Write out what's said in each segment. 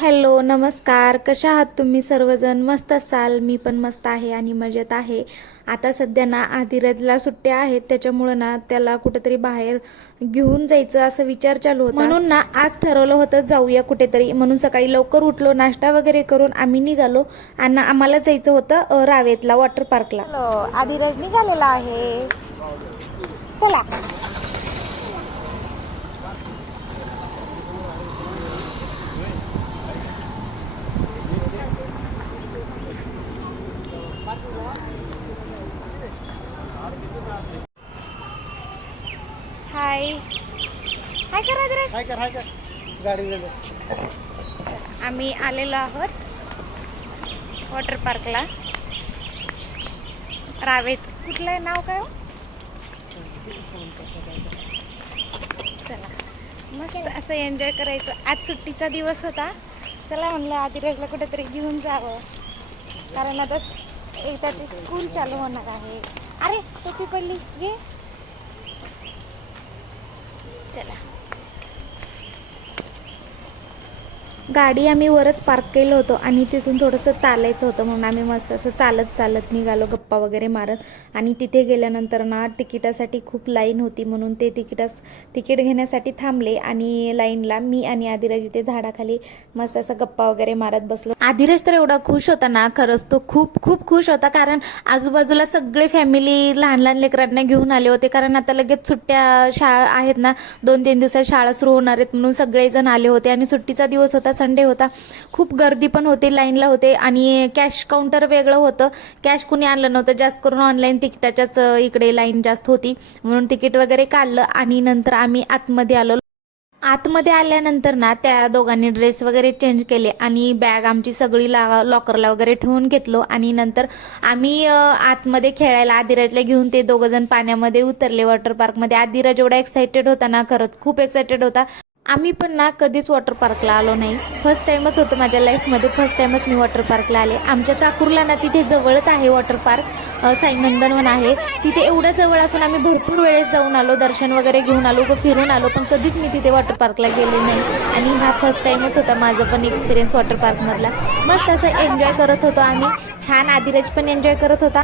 Hello नमस्कार. कशा आहात तुम्ही सर्वजण? मस्त असाल. मी पण मस्त आहे आणि मजेत आहे. आता सध्या ना आदिराजला सुट्ट्या आहेत, त्याच्यामुळं ना त्याला कुठेतरी बाहेर घेऊन जायचं असं विचार चालू होता. म्हणून ना आज ठरवलं होतं जाऊया कुठेतरी. म्हणून सकाळी लवकर उठलो, नाश्ता वगैरे करून आम्ही निघालो आणि आम्हाला जायचं होतं रावेतला वॉटर पार्कला. आदिराज निघालेला आहे. चला. हाय हाय करा आदिराज. हाय कर गाडी गेलो. आम्ही आलेलो आहोत वॉटर पार्कला रावेत. कुठलं नाव काय हो? चला मस्त असं एन्जॉय करायचं. आज सुट्टीचा दिवस होता. चला म्हणलं आदिराजला कुठेतरी घेऊन जावं, कारण आता त्याची स्कूल चालू होणार आहे. अरे टोपी पडली घे. चला. गाडी आम्ही वरच पार्क केलं होतं आणि तिथून थोडंसं चालायचं होतं, म्हणून आम्ही मस्त असं चालत चालत निघालो गप्पा वगैरे मारत. आणि तिथे गेल्यानंतर ना तिकिटासाठी खूप लाईन होती, म्हणून ते तिकीट घेण्यासाठी थांबले आणि लाईनला मी आणि आदिराज इथे झाडाखाली मस्त असं गप्पा वगैरे मारत बसलो. आदिराज तर एवढा खुश होता ना, खरंच तो खूप खूप खुश होता, कारण आजूबाजूला सगळे फॅमिली लहान लहान लेकरांना घेऊन आले होते. कारण आता लगेच सुट्ट्या शाळा आहेत ना, 2-3 दिवसात शाळा सुरू होणार आहेत, म्हणून सगळेजण आले होते. आणि सुट्टीचा दिवस होता, संडे होता. खूप गर्दी पण होती, लाईनला होते. आणि कॅश काउंटर वेगळं होतं. कॅश कुणी आणलं नव्हतं, जास्त करून ऑनलाईन तिकिटाच्याच इकडे लाईन जास्त होती, म्हणून तिकीट वगैरे काढलं. आणि नंतर आम्ही आतमध्ये आलो. आतमध्ये आल्यानंतर ना त्या दोघांनी ड्रेस वगैरे चेंज केले आणि बॅग आमची सगळी लॉकरला वगैरे ठेवून घेतलो. आणि नंतर आम्ही आतमध्ये खेळायला आदिराजला घेऊन ते दोघं जण पाण्यामध्ये उतरले वॉटर पार्कमध्ये. आदिराज एवढा एक्सायटेड होता ना, खरंच खूप एक्सायटेड होता. आम्ही पण ना कधीच वॉटर पार्कला आलो नाही. फर्स्ट टाइमच होतं माझ्या लाईफमध्ये. फर्स्ट टाइमच मी वॉटर पार्कला आले. आमच्या चाकूरला ना तिथे जवळच आहे वॉटर पार्क, साईनंदनवन आहे तिथे. एवढं जवळ असून आम्ही भरपूर वेळेस जाऊन आलो, दर्शन वगैरे घेऊन आलो, फिरून आलो, पण कधीच मी तिथे वॉटर पार्कला गेले नाही. आणि हा फर्स्ट टाइमच होता माझं पण एक्सपिरियन्स वॉटर पार्कमधला. मस्त असं एन्जॉय करत होतो आम्ही. छान. आदिराज पण एन्जॉय करत होता.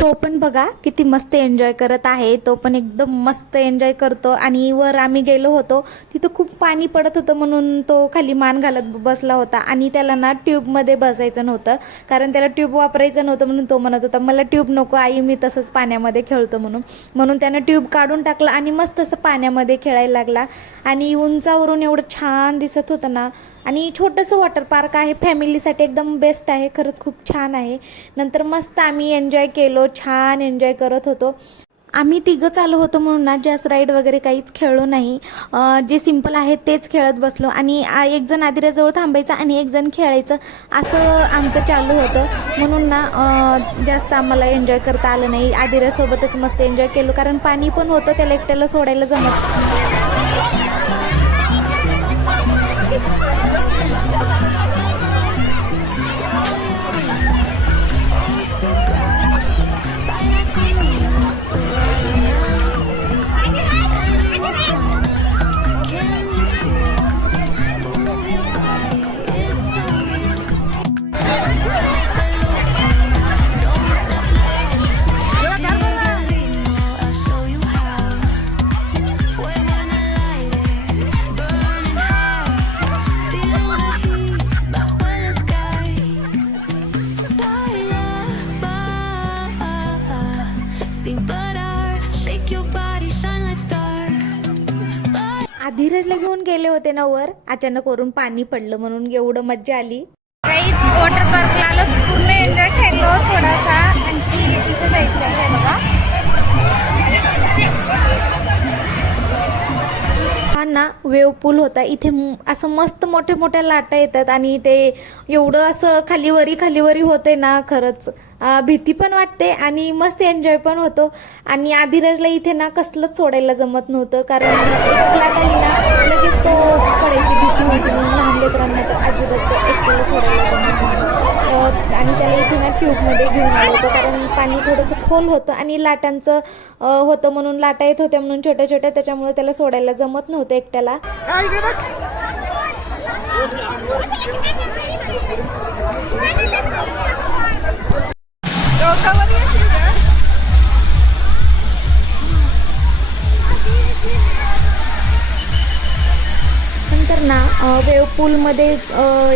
तो पण बघा किती मस्त एन्जॉय करत आहे. तो पण एकदम मस्त एन्जॉय करतो. आणि वर आम्ही गेलो होतो, तिथं खूप पाणी पडत होतं, म्हणून तो खाली मान घालत बसला होता. आणि त्याला ना ट्यूबमध्ये बसायचं नव्हतं, कारण त्याला ट्यूब वापरायचं नव्हतं, म्हणून तो म्हणत होता मला ट्यूब नको आई, मी तसंच पाण्यामध्ये खेळतो म्हणून त्यानं ट्यूब काढून टाकलं आणि मस्त असं पाण्यामध्ये खेळायला लागला. आणि उंचावरून एवढं छान दिसत होतं ना. आणि छोटंसं वॉटर पार्क आहे, फॅमिलीसाठी एकदम बेस्ट आहे. खरंच खूप छान आहे. नंतर मस्त आम्ही एन्जॉय केलो, छान एन्जॉय करत होतो. आम्ही तिघंच आलो होतो, म्हणून ना जास्त राईड वगैरे काहीच खेळलो नाही. जे सिम्पल आहे तेच खेळत बसलो. आणि एक जण आदिराजवळ थांबायचं आणि एक जण खेळायचं, असं आमचं चालू होतं. म्हणून ना जास्त आम्हाला एन्जॉय करता आलं नाही. आदिराजसोबतच मस्त एन्जॉय केलो, कारण पाणी पण होतं, त्याला एकट्याला सोडायला जमत. धीरजला घेऊन गेले होते ना वर, अचानक वरून पाणी पडलं, म्हणून एवढं मज्जा आली. काहीच वॉटर पार्कला आलो, पूर्ण एन्जॉय केलो थोडासा. आणखी इथे जायचं आहे बघा. हा ना वेव पूल होता. इथे असं मस्त मोठे मोठ्या लाटा येतात आणि ते एवढं असं खालीवरी होते ना, खरंच भीती पण वाटते आणि मस्त एन्जॉय पण होतो. आणि आदिराजला इथे ना कसलंच सोडायला जमत नव्हतं, कारण एक लाट आली ना लगेच तो पडायची भीती होती. म्हणून लहान लेकरांना तर अजिबात तो एकट्याला सोडायला जमत नाही. आणि त्याला इथे ना ट्यूबमध्ये घेऊन आलं होतं, कारण पाणी थोडंसं खोल होतं आणि लाटांचं होतं, म्हणून लाटा येत होत्या म्हणून छोट्या छोट्या, त्याच्यामुळे त्याला सोडायला जमत नव्हतं एकट्याला. नंतर ना वेव पूलमध्ये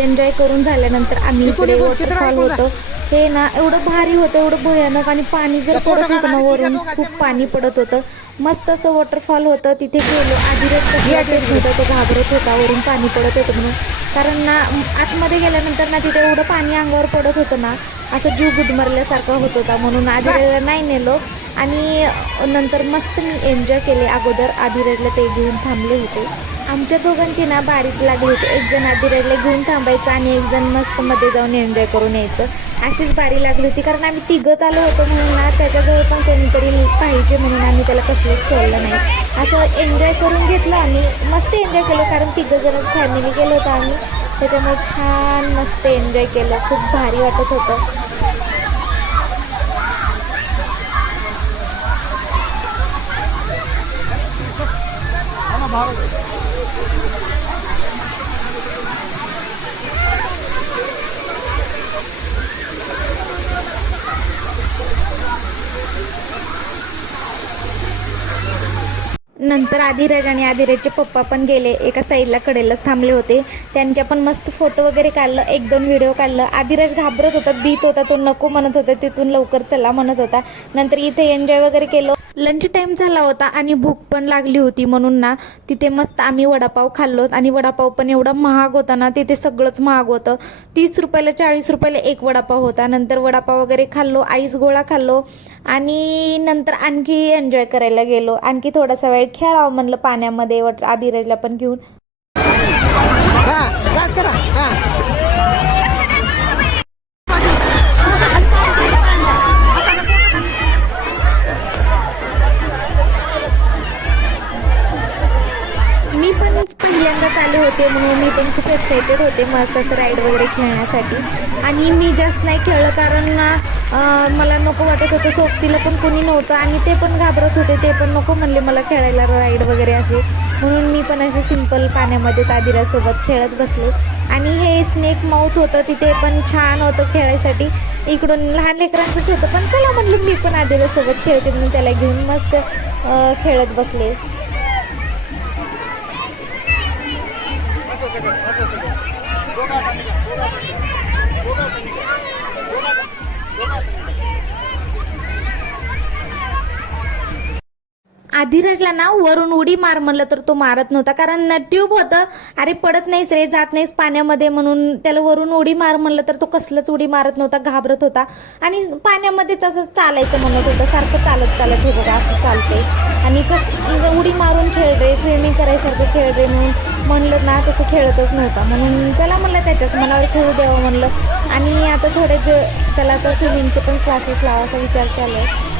एन्जॉय करून झाल्यानंतर आम्ही इकडे वॉटरफॉल होतं. हे ना एवढं भारी होतं, एवढं भयानक, आणि पाणी जर पडत होतं ना वरून, खूप पाणी पडत होतं. मस्त असं वॉटरफॉल होतं. तिथे गेलो. आदिराज कसं होतं, तो घाबरत होता वरून पाणी पडत होतं म्हणून, कारण ना आतमध्ये गेल्यानंतर ना तिथे एवढं पाणी अंगावर पडत होतं ना, असं जीव गुदमरल्यासारखा होत होता. म्हणून आदिराजला नाही नेलो. आणि नंतर मस्त मी एन्जॉय केले. अगोदर आदिराजला ते घेऊन थांबले होते. आमच्या दोघांची ना बारीच लागली होती. एक जण आदिराजला घेऊन थांबायचं आणि एक जण मस्त मध्ये जाऊन एन्जॉय करून यायचं. अशीच बारी लागली होती, कारण आम्ही तिघंच आलो होतो म्हणून ना त्याच्याजवळ पण कोणीतरी पाहिजे म्हणून आम्ही त्याला कसलंच सोडलं नाही. असं एन्जॉय करून घेतलं आणि मस्त एन्जॉय केलं, कारण तिघं जणच फॅमिली गेलो होतो आम्ही, त्याच्यामुळे छान मस्त एन्जॉय केलं. खूप भारी वाटत होतं. नंतर आदिराज आणि आदिराजचे पप्पा पण गेले. एका साईडला कडेलाच थांबले होते. त्यांच्या पण मस्त फोटो वगैरे काढलं, 1-2 व्हिडिओ काढलं. आदिराज घाबरत होता, भीत होता, तो नको म्हणत होता, तिथून लवकर चला म्हणत होता. नंतर इथे एन्जॉय वगैरे केलं. लंच टाईम झाला होता आणि भूक पण लागली होती, म्हणून ना तिथे मस्त आम्ही वडापाव खाल्लो. आणि वडापाव पण एवढा महाग होता ना, तिथे सगळंच महाग होतं. 30 रुपयाला 40 रुपयाला एक वडापाव होता. नंतर वडापाव वगैरे खाल्लो, आईस गोळा खाल्लो आणि नंतर आणखी एन्जॉय करायला गेलो. आणखी थोडासा वेळ खेळावं म्हणलं पाण्यामध्ये, आदिराजला पण घेऊन. मी पण पहिल्यांदाच आले होते म्हणून मी पण खूप एक्सायटेड होते मस्त असं राईड वगैरे खेळण्यासाठी. आणि मी जास्त नाही खेळलं, कारण मला नको वाटत होतं. सोबतीला पण कोणी नव्हतं आणि ते पण घाबरत होते, ते पण नको म्हणले मला खेळायला राईड वगैरे असे, म्हणून मी पण असे सिंपल पाण्यामध्ये आदिराजसोबत खेळत बसले. आणि हे स्नेक माउथ होतं, तिथे पण छान होतं खेळायसाठी. इकडून लहान लेकरांचंच होतं, पण चला म्हणलं मी पण आदिराजसोबत खेळते म्हणून त्याला घेऊन मस्त खेळत बसले. आदिराजला ना वरून उडी मार म्हणलं तर तो मारत नव्हता, कारण ट्यूब होतं. अरे पडत नाहीस रे, जात नाहीस पाण्यामध्ये, म्हणून त्याला वरून उडी मार म्हणलं तर तो कसलंच उडी मारत नव्हता, घाबरत होता. आणि पाण्यामध्येच असं चालायचं म्हणत होतं, सारखं चालत चालत हे बघा असं चालतंय. आणि उडी मारून खेळ रे, स्विमिंग करायसारखं खेळ रे म्हणून म्हणलं ना, तसं खेळतच नव्हता. म्हणून चला म्हणलं त्याच्याच मनावर खेळू द्यावं म्हणलं. आणि आता थोडे त्याला आता स्विमिंगचे पण क्लासेस लावायचा विचार चालू आहे.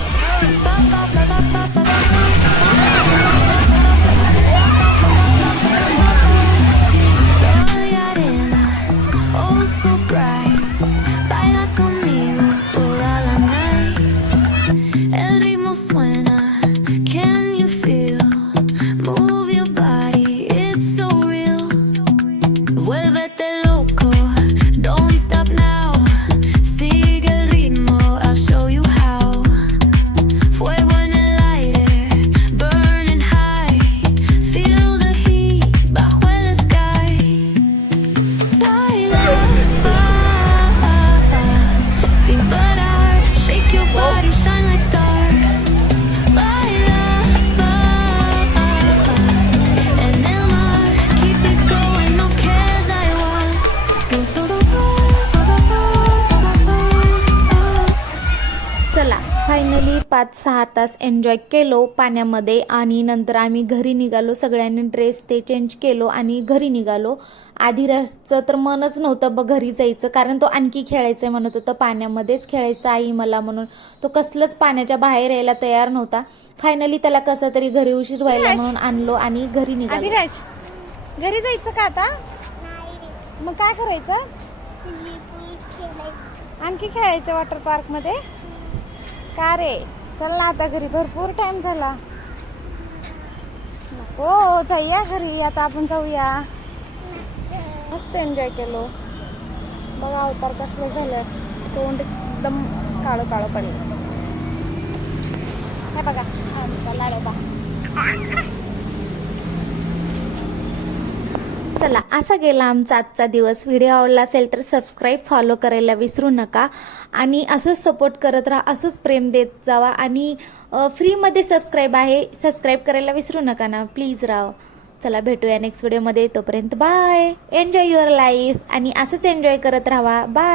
फायनली 5-6 तास एन्जॉय केलो पाण्यामध्ये आणि नंतर आम्ही घरी निघालो. सगळ्यांनी ड्रेस ते चेंज केलो आणि घरी निघालो. आधीराजचं तर मनच नव्हतं घरी जायचं, कारण तो आणखी खेळायचं म्हणत होता, पाण्यामध्येच खेळायचं आई मला म्हणून. तो कसलंच पाण्याच्या बाहेर यायला तयार नव्हता. फायनली त्याला कसं तरी घरी उशीर व्हायला म्हणून आणलो आणि घरी निघालो. आदिराज, घरी जायचं का आता? मग काय करायचं? आणखी खेळायचं वॉटर पार्क मध्ये का रे? चल ना आता घरी, भरपूर टाइम झाला. नको जाऊया घरी, आता आपण जाऊया. मस्त एन्जॉय केलो. बघा अवतार कसलं झालं, तोंड एकदम काळं काळं पडलं. हे बघा आमचा लाडोबा. चला, असा गेला आमचा आजचा दिवस. व्हिडिओ आवडला असेल तर सबस्क्राईब, फॉलो करायला विसरू नका आणि असंच सपोर्ट करत राहा, असंच प्रेम देत जावा. आणि फ्रीमध्ये सबस्क्राईब आहे, सबस्क्राईब करायला विसरू नका ना, प्लीज राव. चला, भेटूया नेक्स्ट व्हिडिओमध्ये. तोपर्यंत बाय, एन्जॉय युअर लाईफ आणि असंच एन्जॉय करत राहा. बाय.